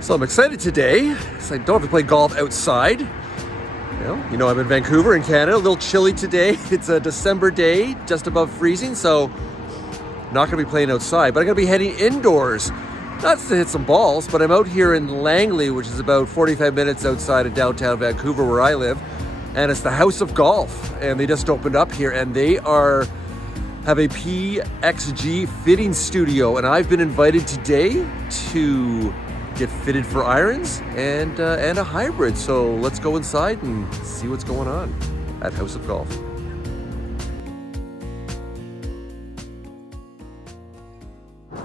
So I'm excited today, so I don't have to play golf outside. You know, I'm in Vancouver in Canada, a little chilly today. It's a December day, just above freezing, so not gonna be playing outside, but I'm gonna be heading indoors. Not to hit some balls, but I'm out here in Langley, which is about 45 minutes outside of downtown Vancouver where I live. And it's the Haus of Golf, and they just opened up here, and they have a PXG fitting studio, and I've been invited today to get fitted for irons and a hybrid. So let's go inside and see what's going on at Haus of Golf.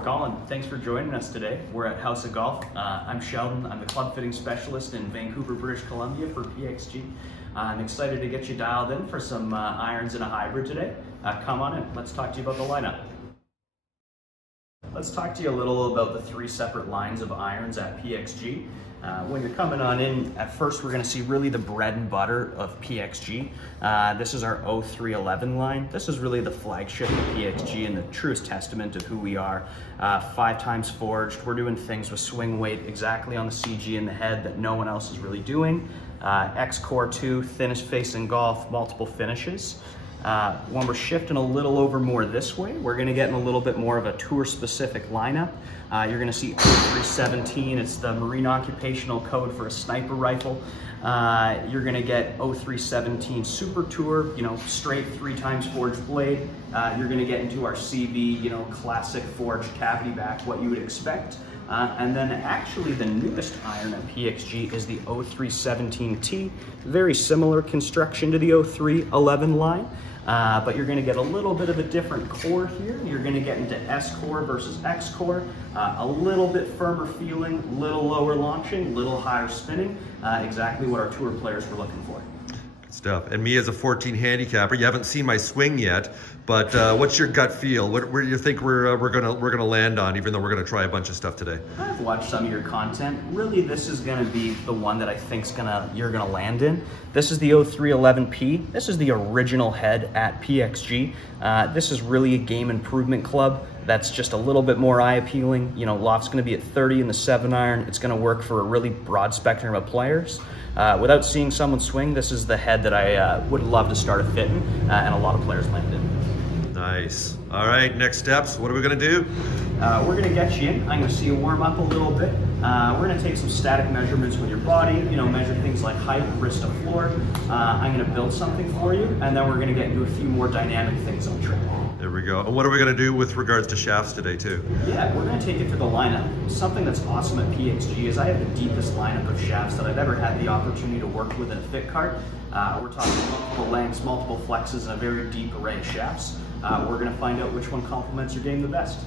Colin, thanks for joining us today. We're at Haus of Golf. I'm Sheldon. I'm the club fitting specialist in Vancouver, British Columbia for PXG. I'm excited to get you dialed in for some irons and a hybrid today. Come on in. Let's talk to you about the lineup. Let's talk to you a little about the 3 separate lines of irons at PXG. When you're coming on in, at first we're going to see really the bread and butter of PXG. This is our 0311 line. This is really the flagship of PXG and the truest testament of who we are. 5 times forged. We're doing things with swing weight exactly on the CG in the head that no one else is really doing. X-Core 2, thinnest face in golf, multiple finishes. When we're shifting a little over more this way, we're going to get in a little bit more of a tour-specific lineup. You're going to see 0317. It's the Marine Occupational Code for a sniper rifle. You're going to get 0317 Super Tour, you know, straight 3 times forged blade. You're going to get into our CV, you know, classic forged cavity back, what you would expect. And then actually the newest iron at PXG is the 0317T. Very similar construction to the 0311 line. But you're going to get a little bit of a different core here. You're going to get into S-core versus X-core, a little bit firmer feeling, little lower launching, little higher spinning, exactly what our tour players were looking for. Good stuff. And me as a 14 handicapper, you haven't seen my swing yet, but what's your gut feel? Where do you think we're gonna land on, even though we're gonna try a bunch of stuff today? I've watched some of your content. Really, this is gonna be the one that I think's you're gonna land in. This is the 0311P. This is the original head at PXG. This is really a game improvement club that's just a little bit more eye appealing. You know, loft's gonna be at 30 in the 7-iron. It's gonna work for a really broad spectrum of players. Without seeing someone swing, this is the head that I would love to start a fitting, and a lot of players land in. Nice. All right, next steps. What are we gonna do? We're gonna get you in. I'm gonna see you warm up a little bit. We're gonna take some static measurements with your body, you know, measure things like height, wrist to floor. I'm gonna build something for you, and then we're gonna get into a few more dynamic things on track. There we go. And what are we gonna do with regards to shafts today too? Yeah, we're gonna take it through the lineup. Something that's awesome at PXG is I have the deepest lineup of shafts that I've ever had the opportunity to work with in a fit cart. We're talking multiple lengths, multiple flexes, and a very deep array of shafts. We're gonna find out which one complements your game the best.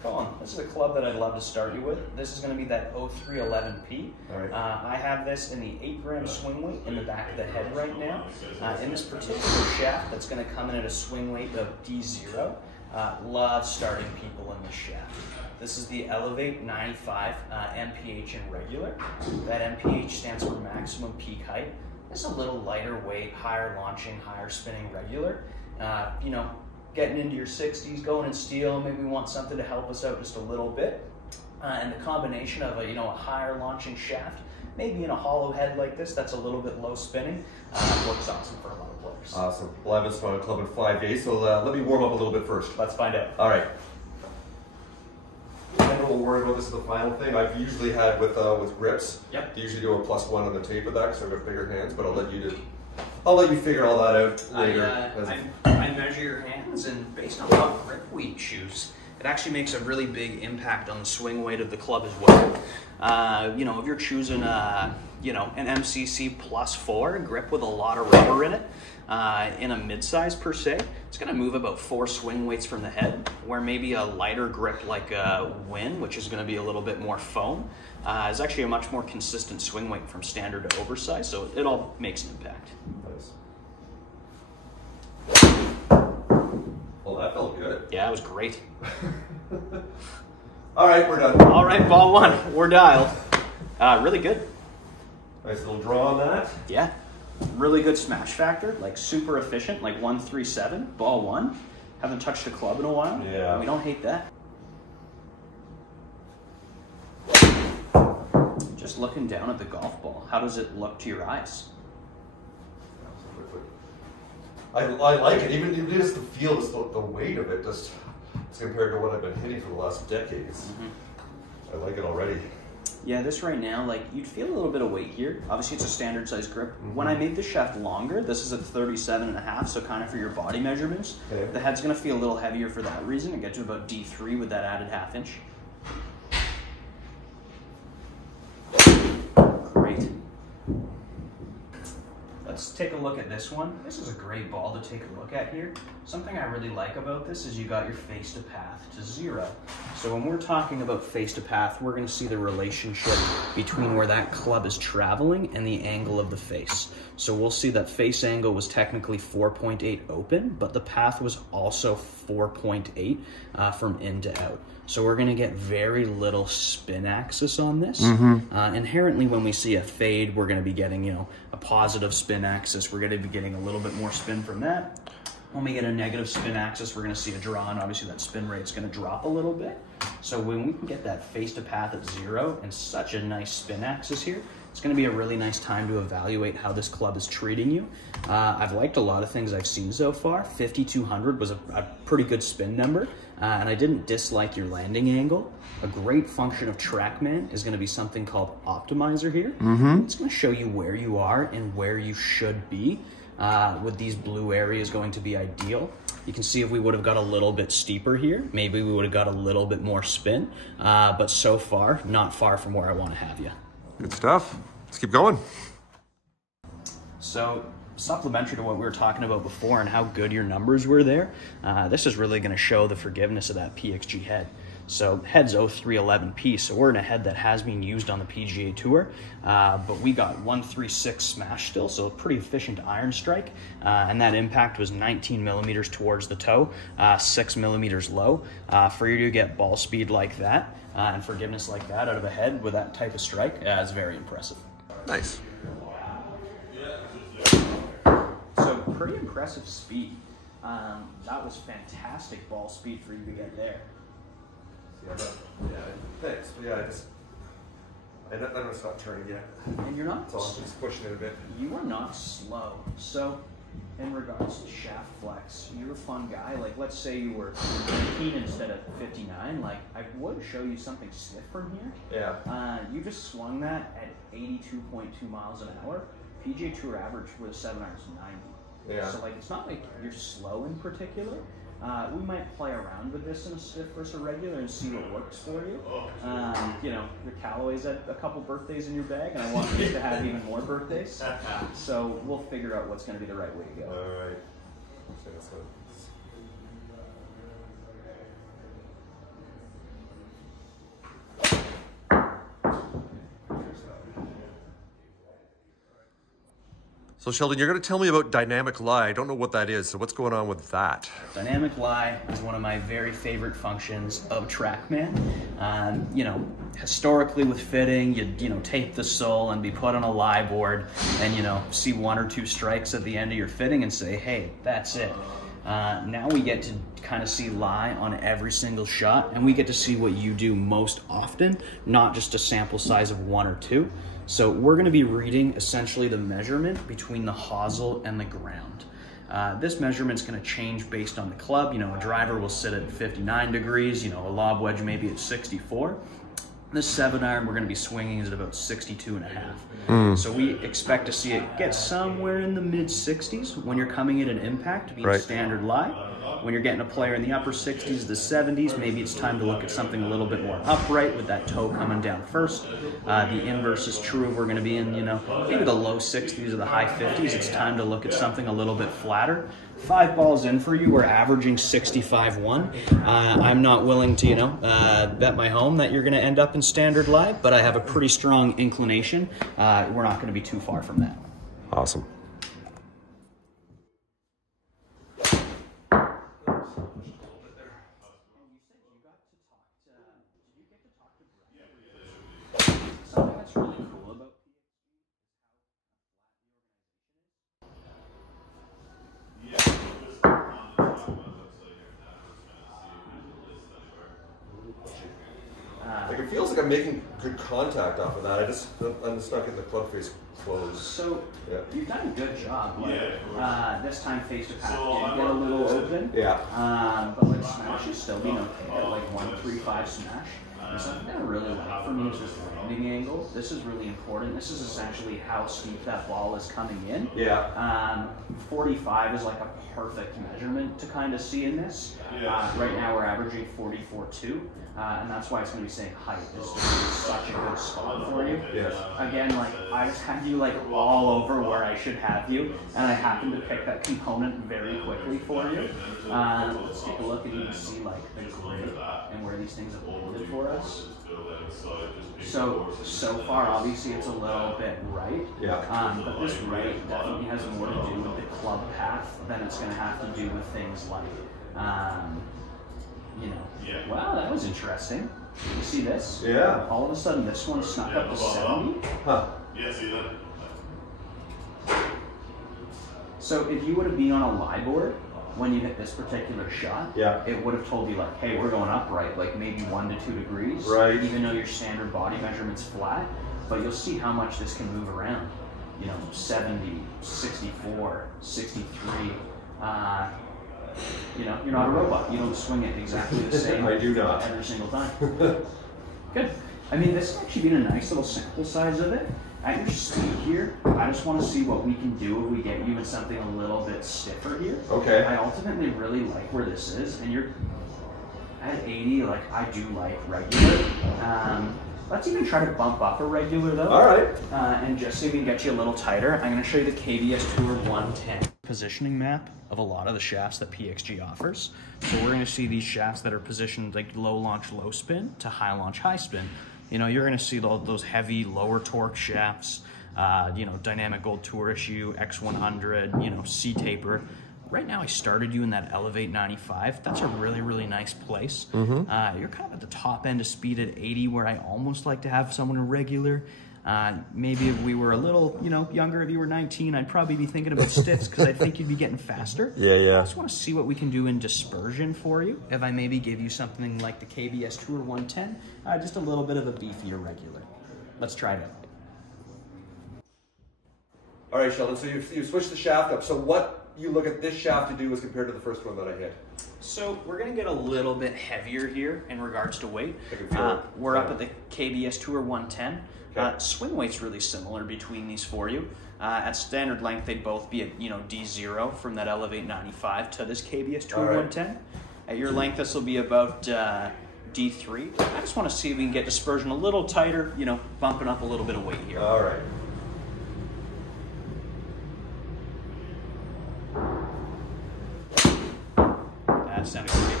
Colin, this is a club that I'd love to start you with. This is going to be that 0311P. All right. I have this in the 8-gram swing weight in the back of the head right now. In this particular shaft, that's going to come in at a swing weight of D0. Love starting people in this shaft. This is the Elevate 95 MPH in regular. That MPH stands for maximum peak height. It's a little lighter weight, higher launching, higher spinning regular. You know, getting into your 60s, going in steel, maybe we want something to help us out just a little bit. And the combination of a higher launching shaft, maybe in a hollow head like this, that's a little bit low spinning, works awesome for a lot of players. Awesome. Well, I haven't started a club in 5 days, so let me warm up a little bit first. Let's find out. All right. Then we'll worry about this as the final thing. I've usually had with grips. Yep. They usually do a +1 on the tape with that, so I've got bigger hands, but I'll let you figure all that out later. I measure your hands, and based on what grip we choose, it actually makes a really big impact on the swing weight of the club as well. You know, if you're choosing an MCC +4 grip with a lot of rubber in it, in a mid-size per se, it's going to move about 4 swing weights from the head, where maybe a lighter grip like a Win, which is going to be a little bit more foam, is actually a much more consistent swing weight from standard to oversized, so it all makes an impact. Nice. Well, that felt good. Yeah, it was great. All right, we're done. All right, ball 1, we're dialed. Really good. Nice little draw on that. Yeah. Really good smash factor, like super efficient, like 137, ball 1. Haven't touched a club in a while. Yeah. We don't hate that. just looking down at the golf ball, how does it look to your eyes? I like it, even just the feel, just the weight of it, just compared to what I've been hitting for the last decades. I like it already. Yeah, this right now, like, you'd feel a little bit of weight here. Obviously, it's a standard size grip. When I made the shaft longer, this is at 37.5, so kind of for your body measurements. Okay. The head's going to feel a little heavier for that reason. It gets to about D3 with that added ½ inch. Great. Let's take a look at this one. This is a great ball to take a look at here. Something I really like about this is you got your face to path to 0. So when we're talking about face to path, we're gonna see the relationship between where that club is traveling and the angle of the face. So we'll see that face angle was technically 4.8 open, but the path was also 4.8 from in to out. So we're gonna get very little spin axis on this. Inherently, when we see a fade, we're gonna be getting, you know, a positive spin axis. We're gonna be getting a little bit more spin from that. When we get a negative spin axis, we're gonna see a draw, and obviously that spin rate's gonna drop a little bit. So when we can get that face to path at 0 and such a nice spin axis here, it's gonna be a really nice time to evaluate how this club is treating you. I've liked a lot of things I've seen so far. 5,200 was a pretty good spin number, and I didn't dislike your landing angle. A great function of Trackman is gonna be something called Optimizer here. It's gonna show you where you are and where you should be. With these blue areas going to be ideal. You can see if we would have got a little bit steeper here, maybe we would have got a little bit more spin, but so far, not far from where I want to have you. Good stuff. Let's keep going. So, supplementary to what we were talking about before and how good your numbers were there, this is really going to show the forgiveness of that PXG head. So head's 0311P, so we're in a head that has been used on the PGA Tour, but we got 136 smash still, so a pretty efficient iron strike, and that impact was 19 millimeters towards the toe, 6 millimeters low. For you to get ball speed like that and forgiveness like that out of a head with that type of strike is very impressive. Nice. So pretty impressive speed. That was fantastic ball speed for you to get there. Yeah, thanks. But yeah, I'm gonna stop turning yet. And you're not. So I'm just pushing it a bit. You are not slow. So, in regards to shaft flex, you're a fun guy. Like, let's say you were 15 instead of 59. Like, I would show you something stiff from here. Yeah. You just swung that at 82.2 miles an hour. PGA Tour average with 7 irons 90. Yeah. So, like, it's not like you're slow in particular. We might play around with this in a stiff versus a regular and see what works for you. You know, your Callaway's had a couple birthdays in your bag, and I want you to have even more birthdays. So we'll figure out what's going to be the right way to go. All right. So Sheldon, you're going to tell me about dynamic lie. I don't know what that is, so what's going on with that? Dynamic lie is one of my very favorite functions of Trackman. You know, historically with fitting, you know, tape the sole and be put on a lie board and, you know, see 1 or 2 strikes at the end of your fitting and say, hey, that's it. Now we get to kind of see lie on every single shot, and we get to see what you do most often, not just a sample size of 1 or 2. So we're going to be reading essentially the measurement between the hosel and the ground. This measurement's going to change based on the club. You know, a driver will sit at 59 degrees, you know, a lob wedge maybe at 64. This 7 iron we're going to be swinging is at about 62.5. So we expect to see it get somewhere in the mid 60s when you're coming in an impact, being standard lie. When you're getting a player in the upper 60s, the 70s, maybe it's time to look at something a little bit more upright with that toe coming down first. The inverse is true. We're going to be in, you know, maybe the low 60s or the high 50s. It's time to look at something a little bit flatter. 5 balls in for you, we're averaging 65-1. I'm not willing to, you know, bet my home that you're going to end up in standard lie, but I have a pretty strong inclination. We're not going to be too far from that. Awesome. It feels feels like I'm making good contact off of that. I'm just not getting the club face closed. So you've done a good job. Like, this time face to path did get a little open. Yeah. But like smash is still being okay at like 135 smash. And something I really like for me is this landing angle. This is really important. This is essentially how steep that ball is coming in. Yeah. 45 is like a perfect measurement to kind of see in this. Right now we're averaging 44.2. And that's why it's going to be saying height is such a good spot for you. Yes. Again, like I just had you like all over where I should have you, and I happened to pick that component very quickly for you. Let's take a look and you can see like the grid and where these things have loaded for us. So far, obviously it's a little bit right. Yeah. But this right definitely has more to do with the club path than it's going to have to do with things like, wow, that was interesting. You see this? Yeah. All of a sudden, this one snuck up to 70. Huh. Yeah, see that? So if you would have been on a lie board when you hit this particular shot, it would have told you like, hey, we're going upright, like maybe 1 to 2 degrees. Right. Even though your standard body measurement's flat, but you'll see how much this can move around. 70, 64, 63. You're not a robot. You don't swing it exactly the same. I do not. Every single time. Good. I mean, this has actually been a nice little sample size of it. At your speed here, I just want to see what we can do if we get you in something a little bit stiffer here. Okay. I ultimately really like where this is, and you're at 80, like I do like regular. Let's even try to bump up a regular though. All right. And just so we can get you a little tighter, I'm going to show you the KBS Tour 110 positioning map of a lot of the shafts that PXG offers. So we're going to see these shafts that are positioned like low launch, low spin to high launch, high spin. You're going to see those heavy lower torque shafts, Dynamic Gold Tour Issue, X100, C-taper. Right now I started you in that Elevate 95. That's a really, really nice place. You're kind of at the top end of speed at 80 where I almost like to have someone irregular. Maybe if we were a little, younger, if you were 19, I'd probably be thinking about stiffs because I think you'd be getting faster. Yeah. I just want to see what we can do in dispersion for you. If I maybe give you something like the KBS Tour 110, just a little bit of a beefier regular. Let's try it out. All right, Sheldon, so you've switched the shaft up. So what you look at this shaft to do as compared to the first one that I hit? So we're going to get a little bit heavier here in regards to weight. We're up at the KBS Tour 110. Okay. Swing weight's really similar between these for you. At standard length, they'd both be at D0 from that Elevate 95 to this KBS Tour 110. At your length, this will be about D3. I just want to see if we can get dispersion a little tighter, bumping up a little bit of weight here. All right. That sounded great.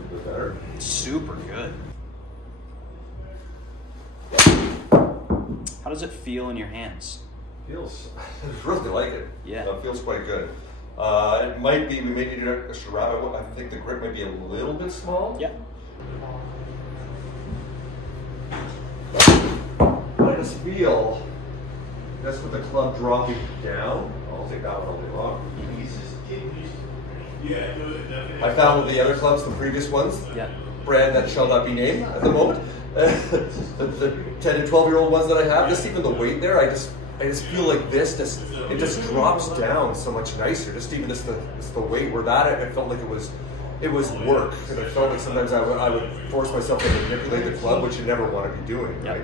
A bit better. Super good. How does it feel in your hands? Feels, I really like it. Yeah. It feels quite good. It might be, we may need an extra wrap. I think the grip might be a little bit small. Yeah. But I just feel, that's with the club dropping down. I'll take that one all day long. I found with the other clubs, the previous ones, brand that shall not be named at the moment, the 10 and 12-year-old ones that I have, just even the weight there, I just feel like this, it just drops down so much nicer. Just even just the weight where that, I felt like it was work, and I felt like sometimes I would force myself to manipulate the club, which you never want to be doing, right?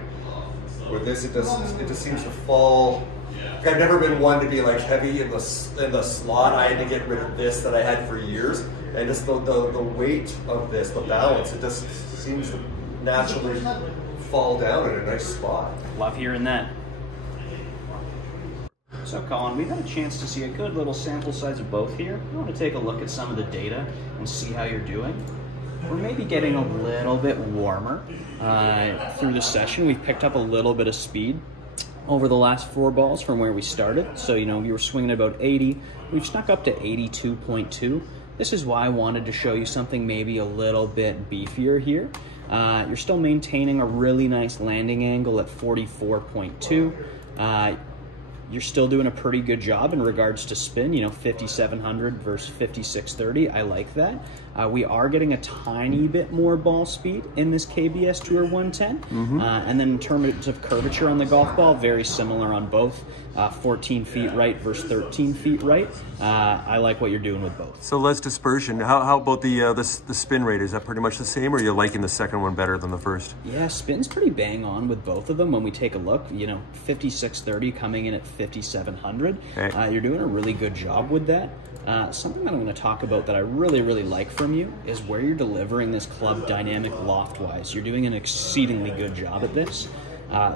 With this, it just seems to fall. I've never been one to be like heavy in the slot. I had to get rid of this that I had for years, and just the weight of this, the balance, it just seems to naturally fall down in a nice spot. Love hearing that. So Colin, we've had a chance to see a good little sample size of both here. I want to take a look at some of the data and see how you're doing. We're maybe getting a little bit warmer through the session. We've picked up a little bit of speed over the last 4 balls from where we started. So, you were swinging at about 80. We've snuck up to 82.2. This is why I wanted to show you something maybe a little bit beefier here. You're still maintaining a really nice landing angle at 44.2. you're still doing a pretty good job in regards to spin, 5,700 versus 5,630. I like that. We are getting a tiny bit more ball speed in this KBS Tour 110. And then in terms of curvature on the golf ball, very similar on both. 14 feet right versus 13 feet right. I like what you're doing with both. So less dispersion. How about the spin rate? Is that pretty much the same, or are you liking the second one better than the first? Yeah, spin's pretty bang on with both of them. When we take a look, 5,630 coming in at 5,700. Okay. You're doing a really good job with that. Something that I'm going to talk about that I really, really like from you is where you're delivering this club dynamic loft-wise. You're doing an exceedingly good job at this.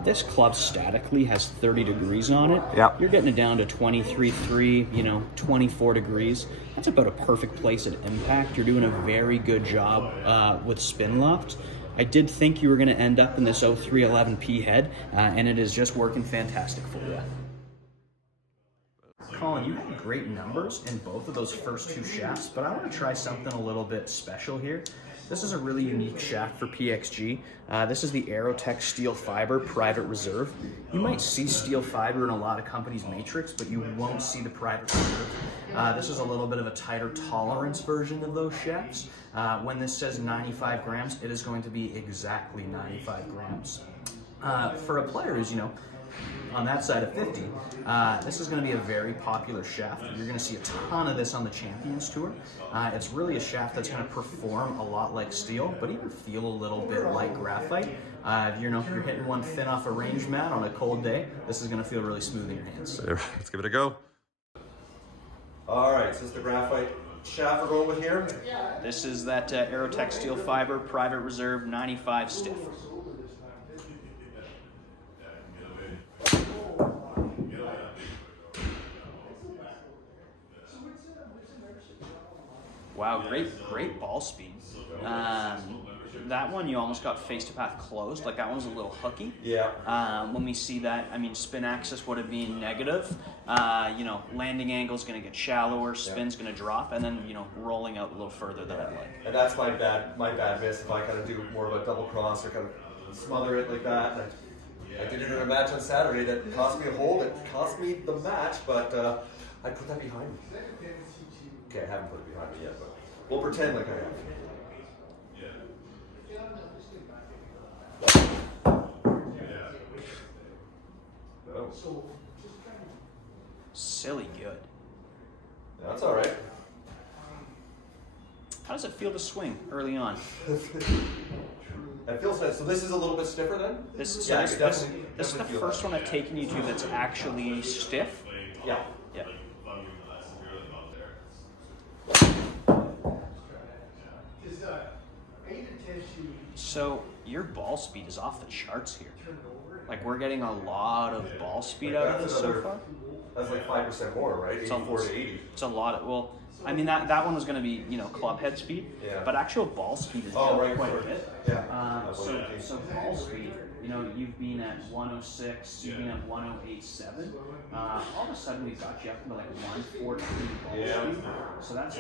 This club statically has 30 degrees on it. Yep. You're getting it down to 23.3, 24 degrees. That's about a perfect place at impact. You're doing a very good job with spin loft. I did think you were going to end up in this 0311P head, and it is just working fantastic for you. Colin, you had great numbers in both of those first two shafts, but I want to try something a little bit special here. This is a really unique shaft for PXG. This is the Aerotech Steel Fiber Private Reserve. You might see steel fiber in a lot of companies' matrix, but you won't see the Private Reserve. This is a little bit of a tighter tolerance version of those shafts. When this says 95 grams, it is going to be exactly 95 grams. For a player who's, on that side of 50, this is going to be a very popular shaft. You're going to see a ton of this on the Champions Tour. It's really a shaft that's going to perform a lot like steel, but even feel a little bit like graphite. If you're hitting one thin off a range mat on a cold day, this is going to feel really smooth in your hands. Let's give it a go. All right, so this is the graphite shaft we're going with here. This is that Aerotech Steel Fiber Private Reserve 95 stiff. Wow, great ball speed. That one you almost got face to path closed, like that one was a little hooky. Yeah. When we see that, spin axis would have been negative. Landing angle is going to get shallower, spin's going to drop, and then rolling out a little further than I'd like. And that's my bad miss. If I kind of do more of a double cross or kind of smother it like that. And I did it in a match on Saturday that cost me a hole. It cost me the match, but I put that behind me. Okay, I haven't put it behind me yet, but we'll pretend like I have. Oh. Silly good. That's all right. How does it feel to swing early on? That feels nice. So this is a little bit stiffer then? This is the first one I've taken you to that's actually stiff. Yeah. Yeah. So your ball speed is off the charts here. Like we're getting a lot of ball speed out of this so far. That's like 5% more, right? 84 to 80. It's a lot. That one was going to be club head speed, but actual ball speed is down quite a bit. Yeah. So ball speed, you've been at 106, you've been at 108.7. All of a sudden we've got you up to like 114 ball speed. So that's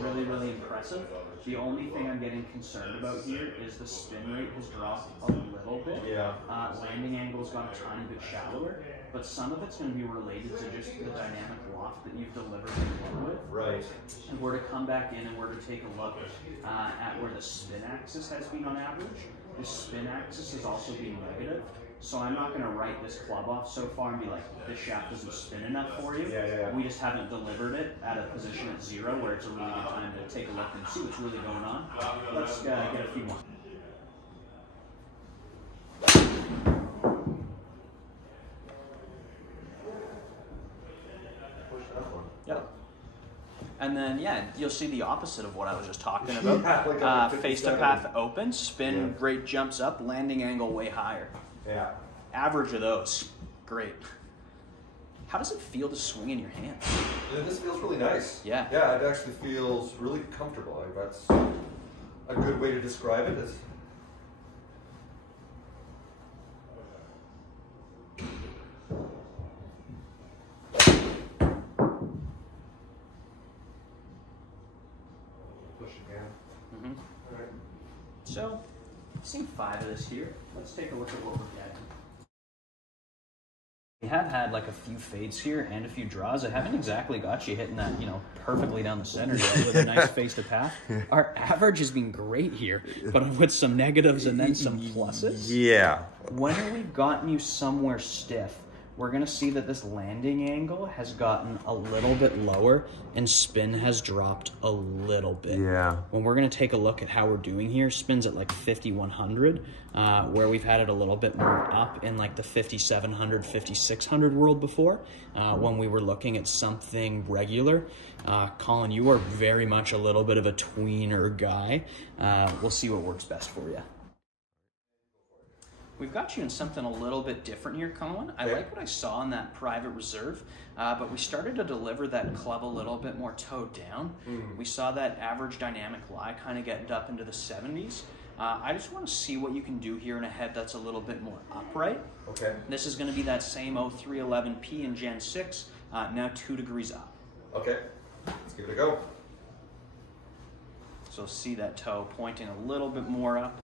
really, really impressive. The only thing I'm getting concerned about here is the spin rate has dropped a little bit. Yeah. Landing angle's gone a tiny bit shallower, but some of it's going to be related to just the dynamic loft that you've delivered with. Right. And we're to come back in and we're to take a look at where the spin axis has been on average. The spin axis has also been negative. So I'm not going to write this club off so far and be like, this shaft doesn't spin enough for you. Yeah. We just haven't delivered it at a position at 0 where it's a really good time to take a look and see what's really going on. Let's get a few more. Yep. And then, you'll see the opposite of what I was just talking about. Face to path open, spin rate jumps up, landing angle way higher. Yeah. Average of those, great. How does it feel to swing in your hands? This feels really nice. Yeah. Yeah, it actually feels really comfortable. That's a good way to describe it. So, I've seen 5 of this here. Let's take a look at what we're getting. We have had like a few fades here and a few draws. I haven't exactly got you hitting that, you know, perfectly down the center yet with a nice face to path. Our average has been great here, but with some negatives and then some pluses. Yeah. When we've gotten you somewhere stiff, we're going to see that this landing angle has gotten a little bit lower and spin has dropped a little bit. Yeah. When we're going to take a look at how we're doing here, spin's at like 5,100, where we've had it a little bit more up in like the 5,700, 5,600 world before, when we were looking at something regular. Colin, you are very much a little bit of a tweener guy. We'll see what works best for you. We've got you in something a little bit different here, Colin. I like what I saw in that private reserve, but we started to deliver that club a little bit more toed down. We saw that average dynamic lie kind of getting up into the 70s. I just want to see what you can do here in a head that's a little bit more upright. Okay. This is going to be that same 0311P in Gen 6, now 2 degrees up. Okay, let's give it a go. So see that toe pointing a little bit more up.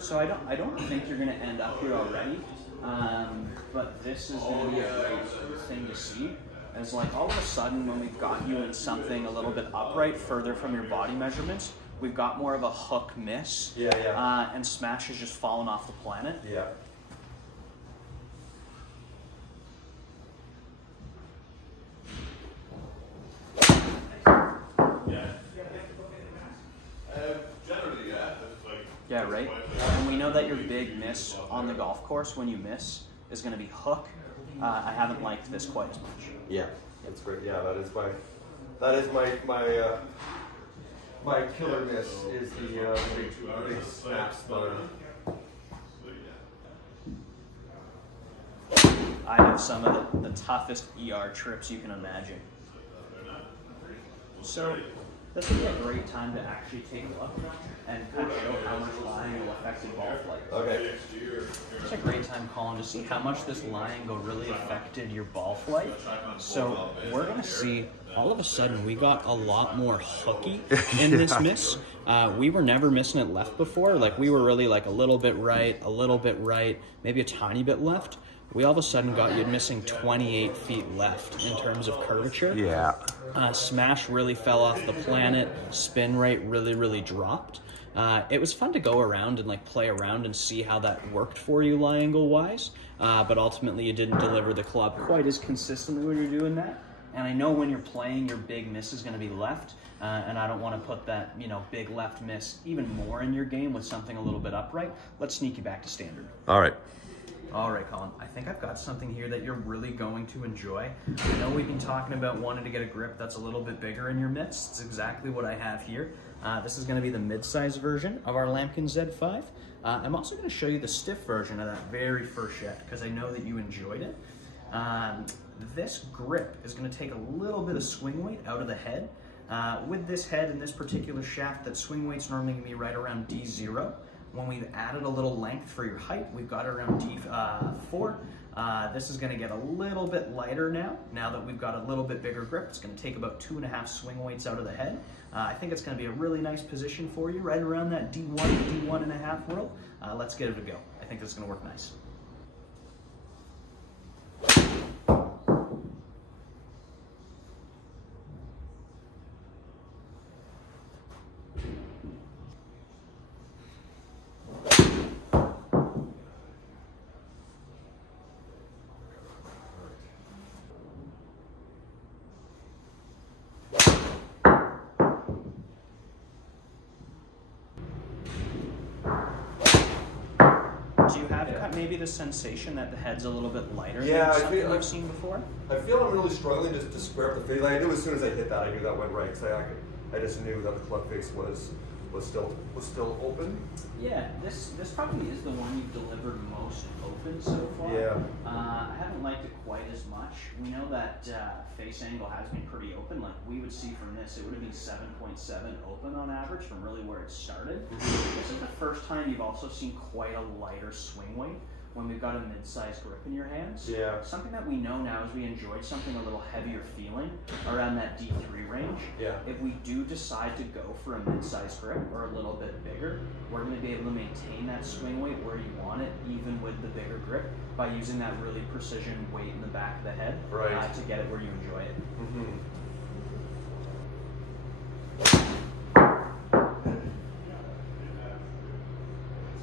So I don't think you're going to end up here already, but this is going to be a great thing to see. As like all of a sudden when we've got you in something a little bit upright, further from your body measurements, we've got more of a hook miss. And smash has just fallen off the planet. Yeah. Yeah, right? And we know that your big miss on the golf course when you miss is going to be hook. I haven't liked this quite as much. Yeah, that's great. Yeah, that is my killer miss is the big snap stutter. I have some of the toughest ER trips you can imagine. So this would be a great time to actually take a look and kind of show how much lie angle affected ball flight. Okay. It's a great time, Colin, to see how much this lie angle really affected your ball flight. So we're going to see, all of a sudden, we got a lot more hooky in this miss. We were never missing it left before. Like, we were really like a little bit right, maybe a tiny bit left. We all of a sudden got you missing 28 feet left in terms of curvature. Yeah. Smash really fell off the planet. Spin rate really dropped. It was fun to go around and like play around and see how that worked for you lie angle wise, but ultimately you didn't deliver the club quite as consistently when you're doing that. And I know when you're playing, your big miss is going to be left, and I don't want to put that, you know, big left miss even more in your game with something a little bit upright. Let's sneak you back to standard. All right. All right, Colin, I think I've got something here that you're really going to enjoy. I know we've been talking about wanting to get a grip that's a little bit bigger in your mitts. It's exactly what I have here. This is going to be the mid-size version of our Lamkin Z5. I'm also going to show you the stiff version of that very first shaft because I know that you enjoyed it. This grip is going to take a little bit of swing weight out of the head. With this head and this particular shaft, that swing weight's normally going to be right around D0. When we've added a little length for your height, we've got it around D4. This is going to get a little bit lighter now that we've got a little bit bigger grip. It's going to take about 2.5 swing weights out of the head. I think it's going to be a really nice position for you, right around that D1, D1.5 world. Let's give it a go. I think this is going to work nice. Do you have maybe the sensation that the head's a little bit lighter than something I've seen before? I feel I'm really struggling just to square up the face. I knew as soon as I hit that, I knew that went right because I just knew that the club face was still open. Yeah, this probably is the one you've delivered most open so far. Yeah. I haven't liked it quite as much. We know that face angle has been pretty open. Like we would see from this, it would have been 7.7 open on average from really where it started. This is the first time you've also seen quite a lighter swing weight. when we've got a mid-sized grip in your hands. Yeah. Something that we know now is we enjoyed something a little heavier feeling around that D3 range. Yeah. If we do decide to go for a mid-sized grip or a little bit bigger, we're going to be able to maintain that swing weight where you want it, even with the bigger grip, by using that really precision weight in the back of the head to get it where you enjoy it.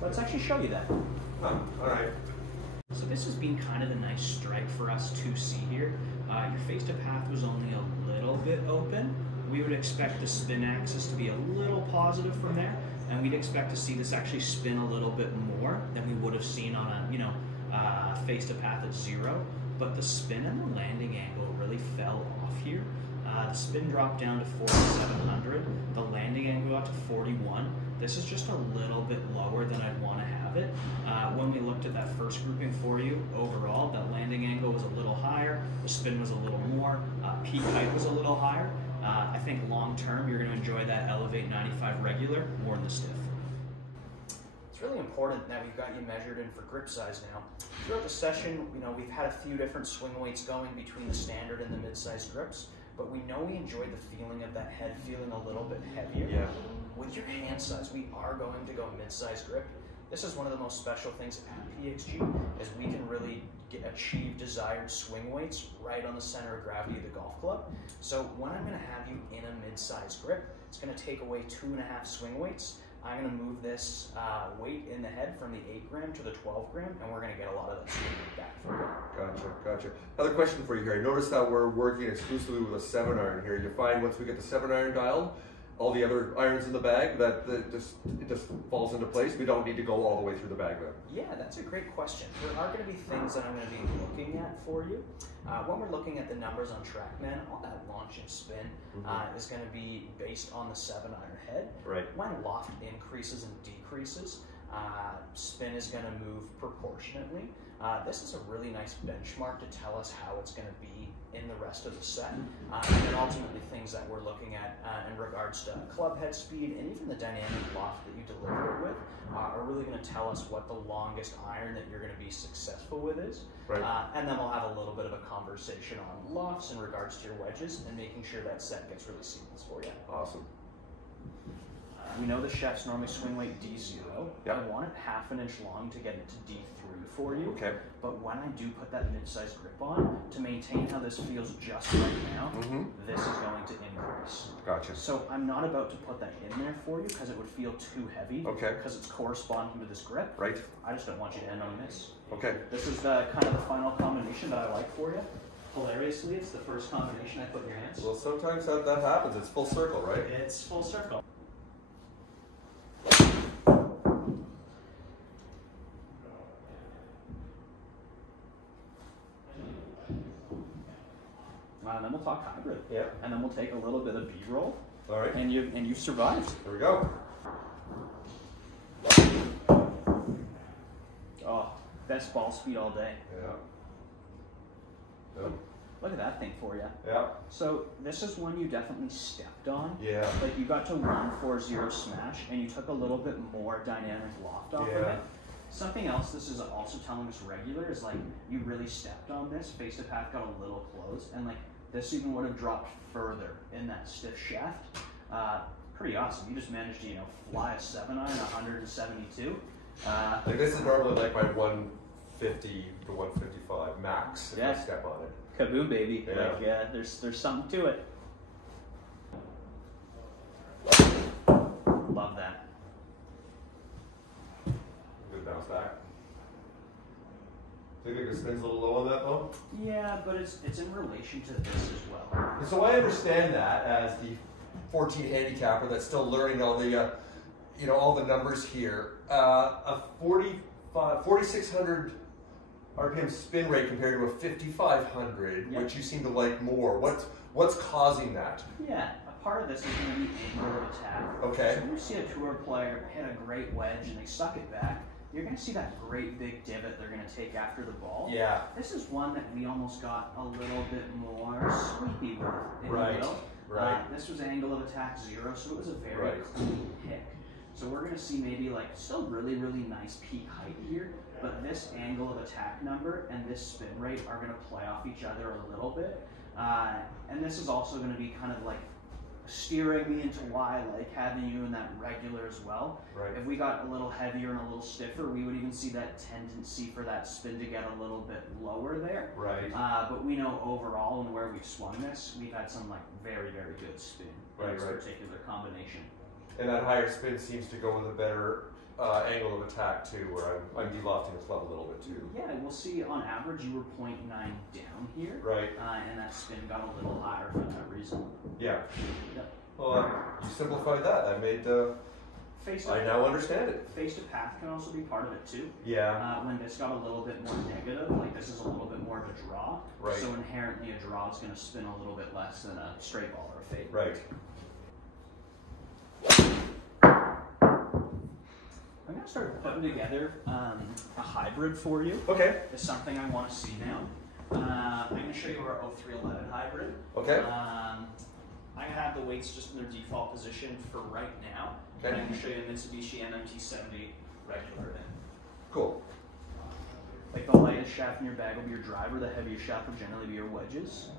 Let's actually show you that. Oh, all right. So this has been kind of a nice strike for us to see here. Your face to path was only a little bit open. We would expect the spin axis to be a little positive from there, and we'd expect to see this actually spin a little bit more than we would have seen on a face to path at 0. But the spin and the landing angle really fell off here. The spin dropped down to 4,700. The landing angle got to 41. This is just a little bit lower than I'd want to have it. When we looked at that first grouping for you, overall, that landing angle was a little higher, the spin was a little more, peak height was a little higher. I think long term, you're going to enjoy that Elevate 95 regular more than the stiff. It's really important that we've got you measured in for grip size now. Throughout the session, we've had a few different swing weights going between the standard and the mid-sized grips, but we know we enjoy the feeling of that head feeling a little bit heavier. Yeah. With your hand size, we are going to go mid-sized grip. This is one of the most special things at PXG, is we can really achieve desired swing weights right on the center of gravity of the golf club. So when I'm going to have you in a mid-sized grip, it's going to take away 2.5 swing weights. I'm going to move this weight in the head from the 8 gram to the 12 gram, and we're going to get a lot of that swing weight back from you. Gotcha. Another question for you here. I noticed that we're working exclusively with a 7-iron here. You find once we get the 7-iron dialed, all the other irons in the bag, that it just falls into place. We don't need to go all the way through the bag then. Yeah, that's a great question. There are going to be things that I'm going to be looking at for you. When we're looking at the numbers on Trackman, all that launch and spin is going to be based on the 7-iron head. Right. When loft increases and decreases, spin is going to move proportionately. This is a really nice benchmark to tell us how it's going to be in the rest of the set. And then ultimately things that we're looking at in regards to club head speed and even the dynamic loft that you deliver it with are really going to tell us what the longest iron that you're going to be successful with is. Right. And then we'll have a little bit of a conversation on lofts in regards to your wedges and making sure that set gets really seamless for you. Awesome. We know the chefs normally swing weight D0. Yep. I want it ½ an inch long to get it to D3 for you. Okay. But when I do put that mid-sized grip on, to maintain how this feels just right now, this is going to increase. Gotcha. So I'm not about to put that in there for you because it would feel too heavy. Okay. Because it's corresponding to this grip. Right. I just don't want you to end on this. Okay. This is the kind of the final combination that I like for you. Hilariously, it's the first combination I put in your hands. Well, sometimes that happens. It's full circle, right? It's full circle. And then we'll talk hybrid. Yeah. And then we'll take a little bit of B-roll. All right. And you survived. There we go. Oh, best ball speed all day. Yeah. Look at that thing for you. Yeah. So this is one you definitely stepped on. Yeah. Like you got to 140 smash and you took a little bit more dynamic loft off of it. Something else this is also telling us regular is like you really stepped on this, face to path got a little close, and like this even would have dropped further in that stiff shaft. Pretty awesome. You just managed to, fly a 7-iron 172. Like this is normally like my 150 to 155 max if I step on it. Kaboom, baby. Yeah. Like, there's something to it. Love that. Good bounce back. Think it spins a little low on that though? Yeah, but it's in relation to this as well. So I understand that as the 14 handicapper that's still learning all the all the numbers here. A 4,600 RPM spin rate compared to a 5,500, which you seem to like more. What's causing that? Yeah, a part of this is going to be angle of attack. Okay. So when you see a tour player hit a great wedge and they suck it back, you're going to see that great big divot they're going to take after the ball. Yeah. This is one that we almost got a little bit more sweepy with, if you will. Right. This was angle of attack 0, so it was a very clean pick. So we're going to see maybe like still really, really nice peak height here, but this angle of attack number and this spin rate are going to play off each other a little bit. And this is also going to be kind of like steering me into why I like having you in that regular as well. Right. If we got a little heavier and a little stiffer, we would even see that tendency for that spin to get a little bit lower there. Right. But we know overall and where we've swung this, we've had some like very, very good spin in this particular combination. And that higher spin seems to go with a better angle of attack too, where I'm de-lofting the club a little bit too. Yeah, we'll see on average you were 0.9 down here. Right. And that spin got a little higher for that reason. Yeah. Yep. Well, you simplified that. I made I now understand it. Face to path can also be part of it too. Yeah. When this got a little bit more negative, like this is a little bit more of a draw. Right. So inherently a draw is going to spin a little bit less than a straight ball or a fade. Right. I'm going to start putting together a hybrid for you. Okay. It's something I want to see now. I'm going to show you our 0311 hybrid. Okay. I'm going to have the weights just in their default position for right now. Okay. And I'm going to show you a Mitsubishi MMT70 regular in. Cool. Like the lightest shaft in your bag will be your driver, the heaviest shaft will generally be your wedges.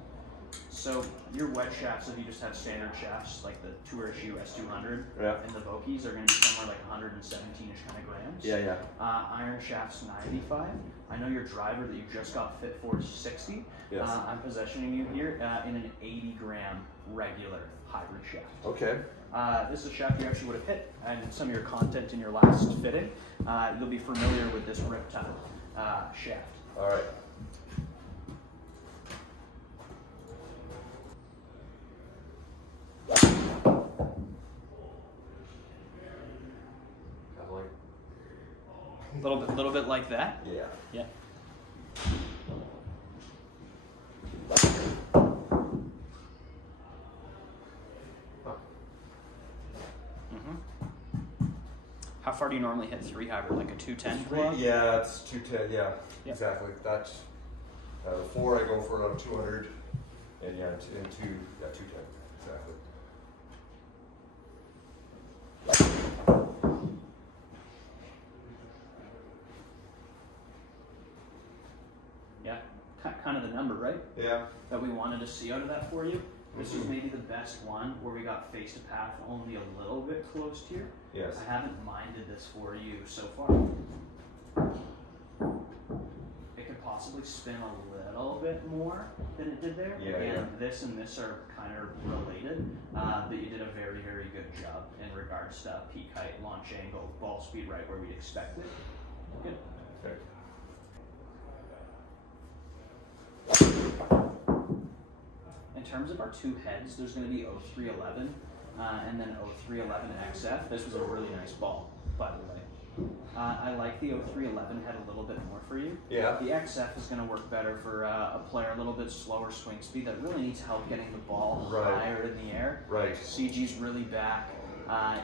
So your wedge shafts, if you just have standard shafts like the Tourish US 200 and the Vokies, are going to be somewhere like 117-ish kind of grams. Yeah, yeah. Iron shafts 95. I know your driver that you just got fit for is 60. Yes. I'm positioning you here in an 80-gram regular hybrid shaft. Okay. This is a shaft you actually would have hit, and some of your content in your last fitting, you'll be familiar with this Riptide shaft. All right. A little bit like that. Yeah. Yeah. How far do you normally hit 3 hybrid? Like a 210 club? Yeah, it's 210. Yeah, yep. Exactly. That's 4. I go for around 200, and yeah, in 210 exactly. Yeah, kind of the number, right? Yeah. That we wanted to see out of that for you. This was maybe the best one where we got face to path only a little bit close here. Yes. I haven't minded this for you so far. It could possibly spin a little bit more than it did there. Yeah, Again, this and this are kind of related, but you did a very, very good job in regards to peak height, launch angle, ball speed right where we'd expect it. Good. Okay. In terms of our 2 heads, there's going to be 0311 and then 0311 XF. This was a really nice ball, by the way. I like the 0311 head a little bit more for you. Yeah. The XF is going to work better for a player a little bit slower swing speed that really needs help getting the ball higher in the air. Right. CG's really back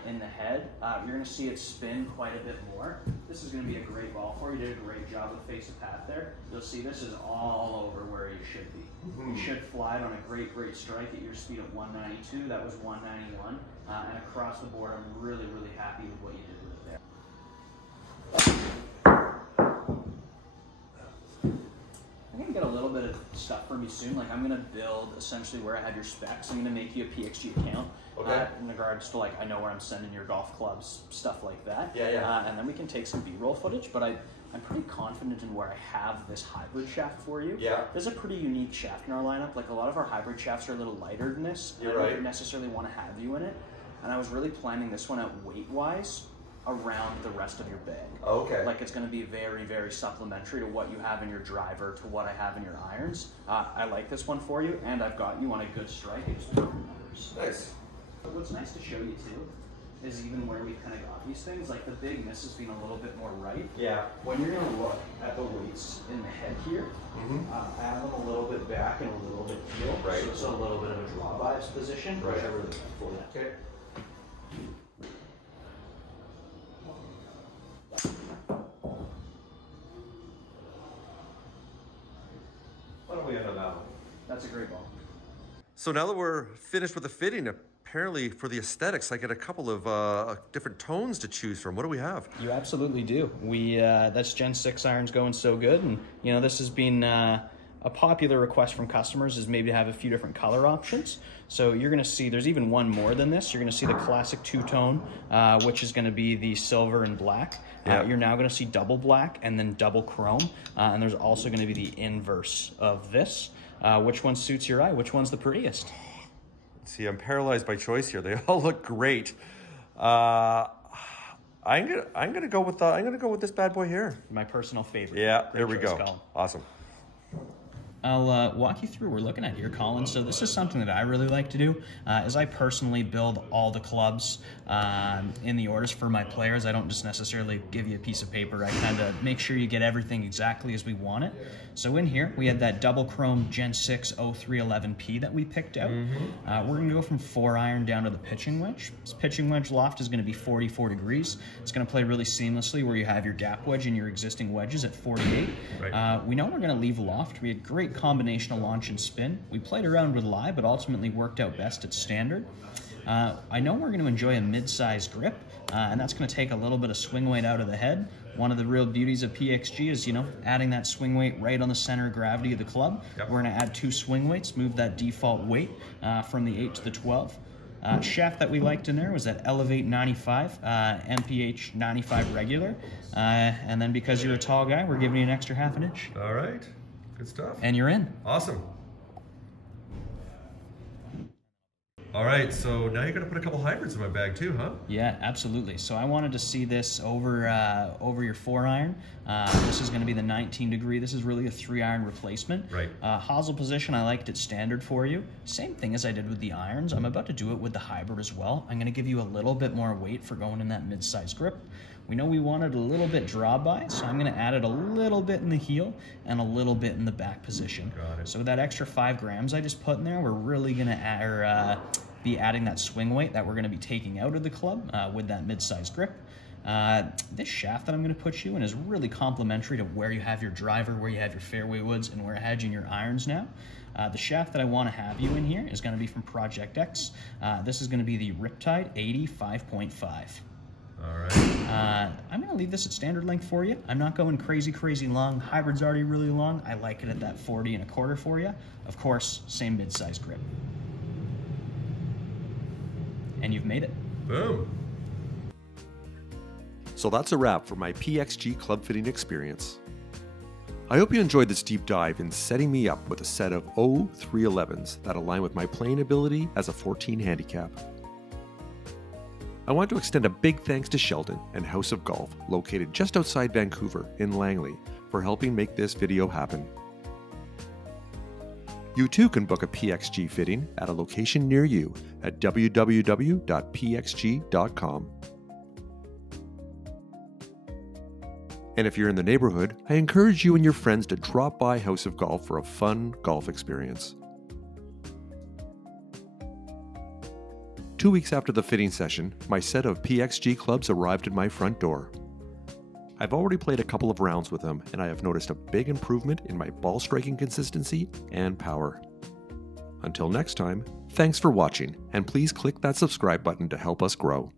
in the head. You're going to see it spin quite a bit more. This is going to be a great ball for you. You did a great job with face of path there. You'll see this is all over where you should be. You should fly it on a great, great strike at your speed of 192. That was 191. And across the board, I'm really, really happy with what you did with it there. I'm going to get a little bit of stuff from you soon. Like I'm going to build essentially where I have your specs. I'm going to make you a PXG account. Okay. In regards to like, I know where I'm sending your golf clubs, stuff like that. Yeah, yeah. And then we can take some B-roll footage, but I'm pretty confident in where I have this hybrid shaft for you. Yeah. There's a pretty unique shaft in our lineup. Like a lot of our hybrid shafts are a little lighter than this. You're I don't right. necessarily want to have you in it. And I was really planning this one out weight-wise around the rest of your bag. Okay. Like it's going to be very, very supplementary to what you have in your driver, to what I have in your irons. I like this one for you, and I've got you on a good strike. It's perfect numbers. Nice. What's nice to show you too is even where we kind of got these things, like the big miss has been a little bit more right. Yeah. When you're going to look at the weights in the head here, I have them a little bit back and a little bit heel. Right. So it's a little bit of a draw bias position, Right. which I really like for you. Okay. Why don't we end on that one? That's a great ball. So now that we're finished with the fitting, apparently for the aesthetics, I get a couple of different tones to choose from. What do we have? You absolutely do. That's Gen 6 irons going so good, and you know, this has been a popular request from customers is maybe to have a few different color options. So you're gonna see there's even one more than this. You're gonna see the classic two-tone, which is gonna be the silver and black. Yeah. You're now gonna see double black and then double chrome. And there's also gonna be the inverse of this. Which one suits your eye? Which one's the prettiest? See, I'm paralyzed by choice here. They all look great. I'm gonna go with this bad boy here. My personal favorite. Yeah, Great there we choice, go. Colin. Awesome. I'll walk you through what we're looking at here, Colin. So this is something that I really like to do, is I personally build all the clubs in the orders for my players. I don't just necessarily give you a piece of paper. I kind of make sure you get everything exactly as we want it. So in here, we had that double chrome Gen 6 0311P that we picked out. We're gonna go from 4-iron down to the pitching wedge. This pitching wedge loft is gonna be 44 degrees. It's gonna play really seamlessly where you have your gap wedge and your existing wedges at 48. Right. We know we're gonna leave loft. We had great combination of launch and spin. We played around with lie, but ultimately worked out best at standard. I know we're going to enjoy a mid-size grip, and that's going to take a little bit of swing weight out of the head. One of the real beauties of PXG is, you know, adding that swing weight right on the center of gravity of the club. Yep. We're going to add 2 swing weights, move that default weight from the 8 to the 12. Shaft that we liked in there was that Elevate 95, MPH 95 regular. And then because you're a tall guy, we're giving you an extra ½ an inch. All right. Good stuff. And you're in. Awesome. All right, so now you're gonna put a couple hybrids in my bag too, huh? Yeah, absolutely. So I wanted to see this over your 4-iron. This is gonna be the 19 degree. This is really a 3-iron replacement. Right. Hosel position, I liked it standard for you. Same thing as I did with the irons. I'm about to do it with the hybrid as well. I'm gonna give you a little bit more weight for going in that mid-size grip. We know we wanted a little bit draw by, so I'm gonna add it a little bit in the heel and a little bit in the back position. Got it. So with that extra 5 grams I just put in there, we're really gonna be adding that swing weight that we're gonna be taking out of the club with that mid-size grip. This shaft that I'm gonna put you in is really complementary to where you have your driver, where you have your fairway woods, and where you're hedging your irons now. The shaft that I wanna have you in here is gonna be from Project X. This is gonna be the Riptide 80 5.5. All right. I'm gonna leave this at standard length for you. I'm not going crazy long. Hybrid's already really long. I like it at that 40 1/4 for you. Of course, same mid-size grip. And you've made it. Boom. So that's a wrap for my PXG club fitting experience. I hope you enjoyed this deep dive in setting me up with a set of 0311s that align with my playing ability as a 14 handicap. I want to extend a big thanks to Sheldon and Haus of Golf, located just outside Vancouver in Langley, for helping make this video happen. You too can book a PXG fitting at a location near you at www.pxg.com. And if you're in the neighborhood, I encourage you and your friends to drop by Haus of Golf for a fun golf experience. 2 weeks after the fitting session, my set of PXG clubs arrived at my front door. I've already played a couple of rounds with them, and I have noticed a big improvement in my ball striking consistency and power. Until next time, thanks for watching, and please click that subscribe button to help us grow.